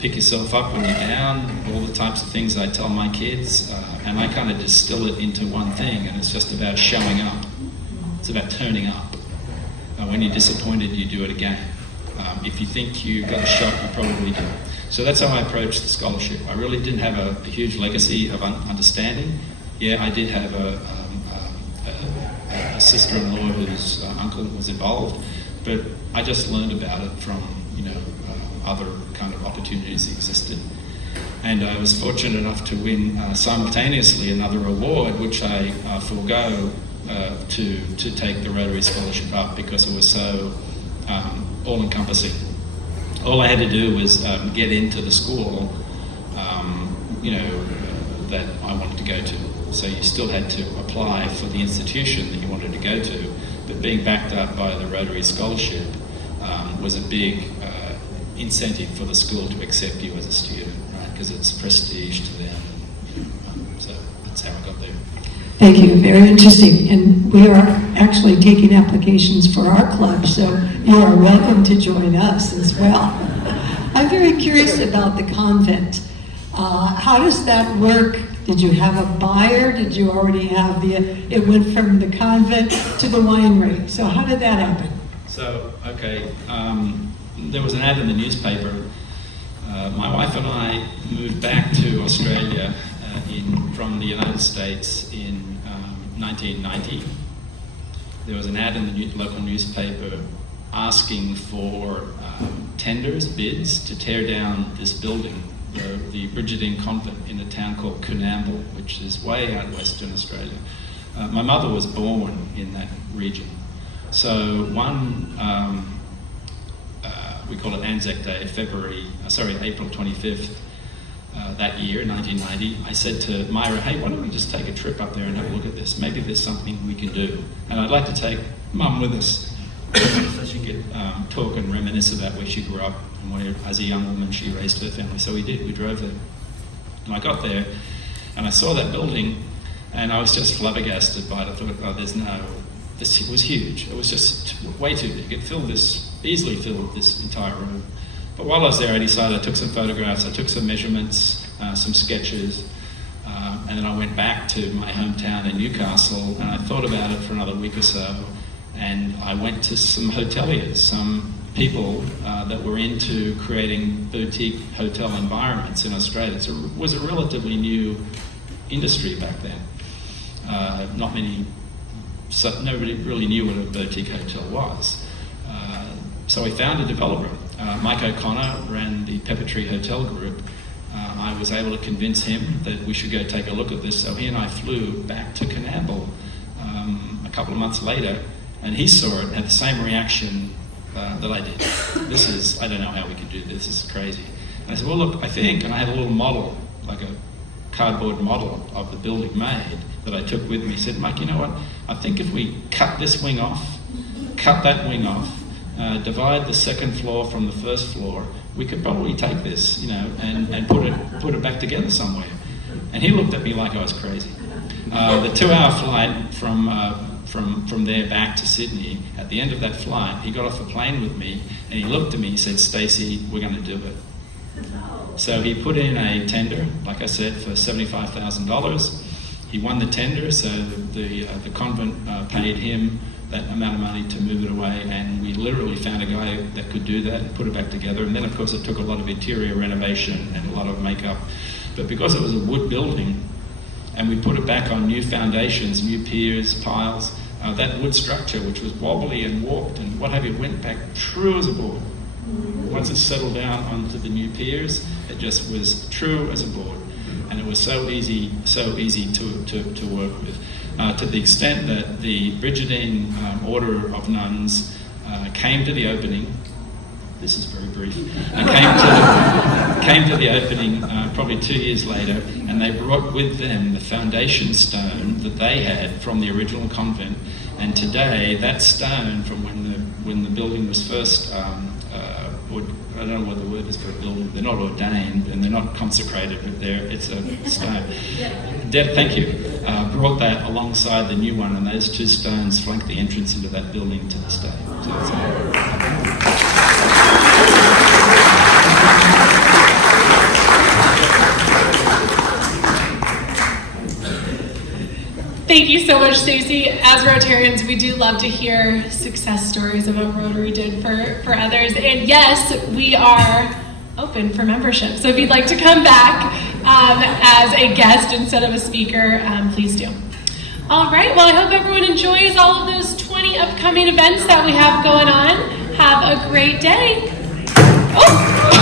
pick yourself up when you're down, all the types of things I tell my kids, and I kind of distill it into one thing, and it's just about showing up. It's about turning up. When you're disappointed, you do it again. If you think you got a shot, you probably do. So that's how I approached the scholarship. I really didn't have a huge legacy of understanding. Yeah, I did have a sister-in-law whose uncle was involved, but I just learned about it from other kind of opportunities that existed. And I was fortunate enough to win simultaneously another award, which I forego to take the Rotary Scholarship up because it was so all-encompassing. All I had to do was get into the school, that I wanted to go to. So you still had to apply for the institution that you wanted to go to, but being backed up by the Rotary Scholarship was a big incentive for the school to accept you as a student, right? Because it's prestige to them. So that's how I got there. Thank you, very interesting. And we are actually taking applications for our club, so you are welcome to join us as well. I'm very curious about the convent. How does that work? Did you have a buyer? Did you already have it went from the convent to the winery. So how did that happen? So, okay, there was an ad in the newspaper. My wife and I moved back to Australia from the United States in 1990. There was an ad in the local newspaper asking for tenders, bids, to tear down this building, the Brigidine Convent in a town called Coonamble, which is way out Western Australia. My mother was born in that region. So we call it Anzac Day, April 25th, that year, 1990, I said to Myra, hey, why don't we just take a trip up there and have a look at this? Maybe there's something we can do. And I'd like to take Mum with us so she could talk and reminisce about where she grew up and where, as a young woman, she raised her family. So we did, we drove there. And I got there and I saw that building and I was just flabbergasted by it. I thought, this was huge. It was just way too big. It easily filled this entire room. But while I was there, I decided I took some photographs, I took some measurements, some sketches, and then I went back to my hometown in Newcastle, and I thought about it for another week or so, and I went to some hoteliers, some people that were into creating boutique hotel environments in Australia. It was a relatively new industry back then. Nobody really knew what a boutique hotel was. So we found a developer. Mike O'Connor ran the Pantry Hotel Group. I was able to convince him that we should go take a look at this. So he and I flew back to Coonamble a couple of months later, and he saw it and had the same reaction that I did. I don't know how we could do this is crazy. And I said, well, look, I think, and I had a little model, like a cardboard model of the building made that I took with me. He said, Mike, you know what? I think if we cut this wing off, cut that wing off, divide the second floor from the first floor, we could probably take this, and put it back together somewhere. And he looked at me like I was crazy. The 2-hour flight from there back to Sydney, at the end of that flight, he got off the plane with me, and he looked at me and said, Stacey, we're going to do it. So he put in a tender, like I said, for $75,000. He won the tender, so the convent paid him that amount of money to move it away, and we literally found a guy that could do that and put it back together. And then, of course, it took a lot of interior renovation and a lot of makeup. But because it was a wood building, and we put it back on new foundations, new piers, piles, that wood structure, which was wobbly and warped and what have you, went back true as a board. Once it settled down onto the new piers, it just was true as a board. And it was so easy to work with. To the extent that the Brigidine Order of Nuns came to the opening. This is very brief. Came to the opening probably 2 years later, and they brought with them the foundation stone that they had from the original convent. And today, that stone from when the building was first, I don't know what the word is for a building. They're not ordained and they're not consecrated, but it's a stone. Deb, thank you. Brought that alongside the new one, and those two stones flank the entrance into that building to this day. Thank you so much, Stacey. As Rotarians, we do love to hear success stories of what Rotary did for others. And yes, we are open for membership. So if you'd like to come back as a guest instead of a speaker, please do. All right, well, I hope everyone enjoys all of those 20 upcoming events that we have going on. Have a great day. Oh!